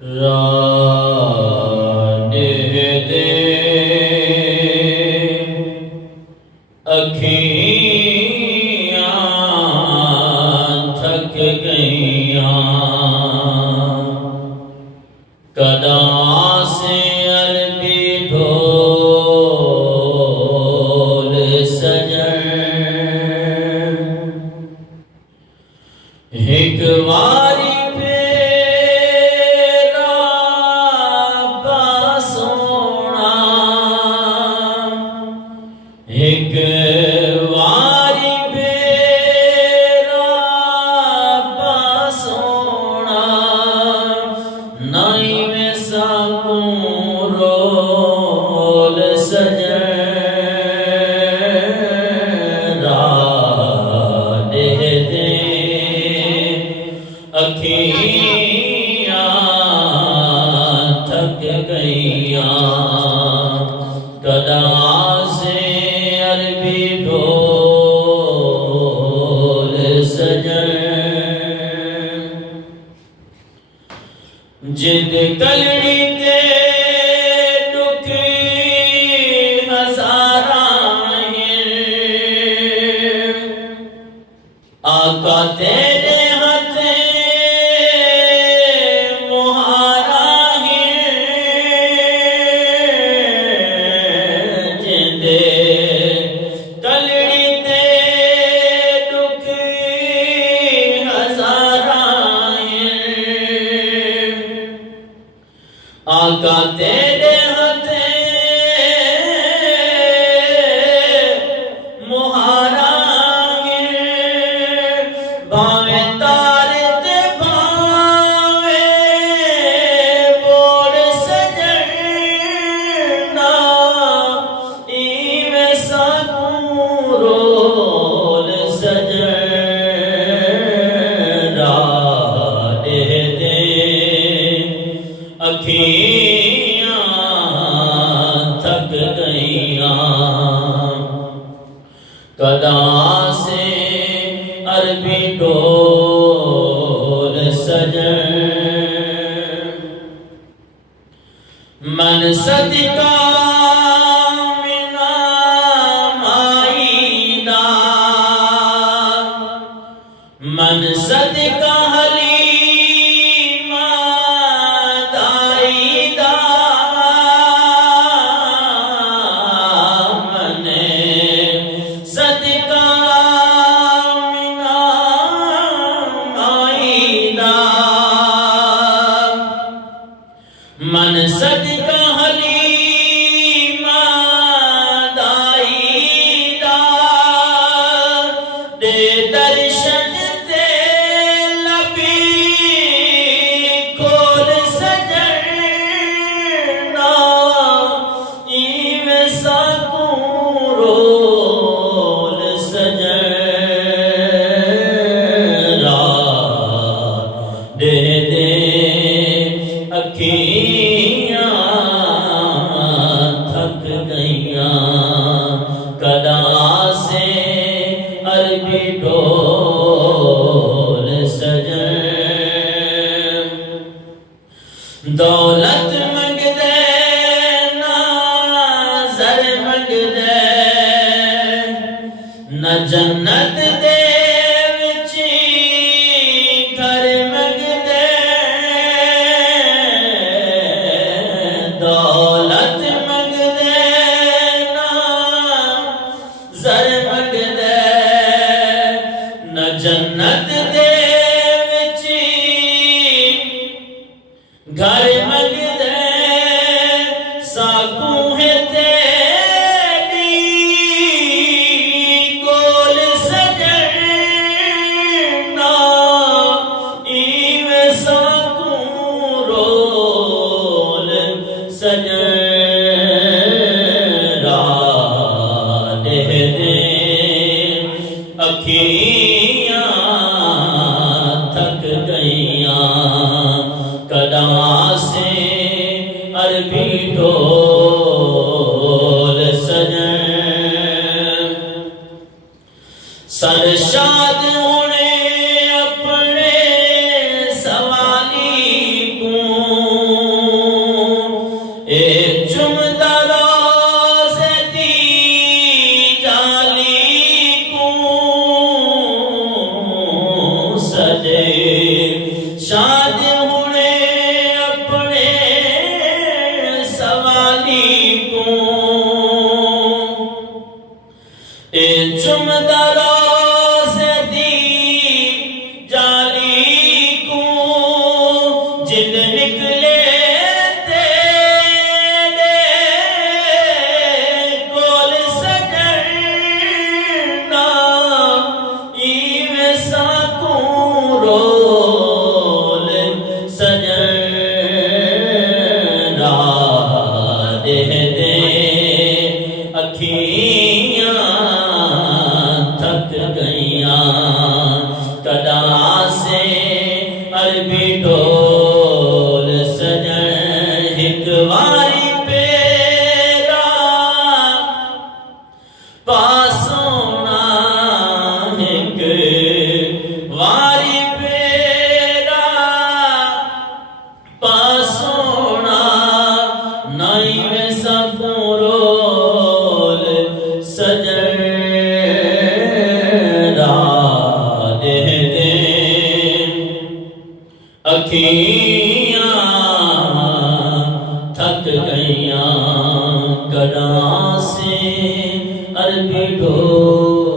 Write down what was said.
राडे दे अखियां थक गईयां, कदा से अरबी ढोल सजन, एक वारी एक वारी बेरा सोना, नाई में साकूं रोल सजन, राडे दे अखियां थक गईयां, कदा से अरबी ढोल सजन, जिद कलड़ी ते दुखी हज़ारां हैं, आका तेरे हथे मुहारा हैं, जिंदे कलड़ी ते दुखी हज़ारां हैं, आका तेरे हथे मुहारा हैं, भावे तारे ते भावे बोल सजन, इवें साकूं रोल सजन, राडे दे अखियां थक गईयां, कदा से अरबी ढोल सजन, मन सदका मिना माईदा, मन सदका हलीमा दाईदा, मने सदका मिना माईदा, मन सदका हलीमा दाईदा, दे दर्शन ते लबी खोल सजन, इवें साकूं रोल सजन, राडे दे अखियां थक गईयां, कदा से अरबी ढोल सजन, दौलत मंगदे ना ज़र मंगदे, न जन्नत दे विची घर मंगदे, दौलत मंगदे ना ज़र मंगदे, न जन्नत दे विची घर मंगदे, साकूं है तेरी कोल सजन, इवें साकूं रोल सजन, राडे दे अखियां थक गईयां, कदा से अरबी ढोल सजन, सरशाद होने अपने सवाली को शाद हुणे अपने सवाली को ए चुमदरो से दी जाली को जिद निकले तेरे कोल सजना इवे साकू रोल सजना दे दे अखियां थक गईयां कदा से अरबी ढोल सजन हिक वारी पेरा पासोना हिक वारी पेरा पासोना नाई में सकूं रोल सजना दे दे अखियां थक गईयां कदा से अरबी ढोल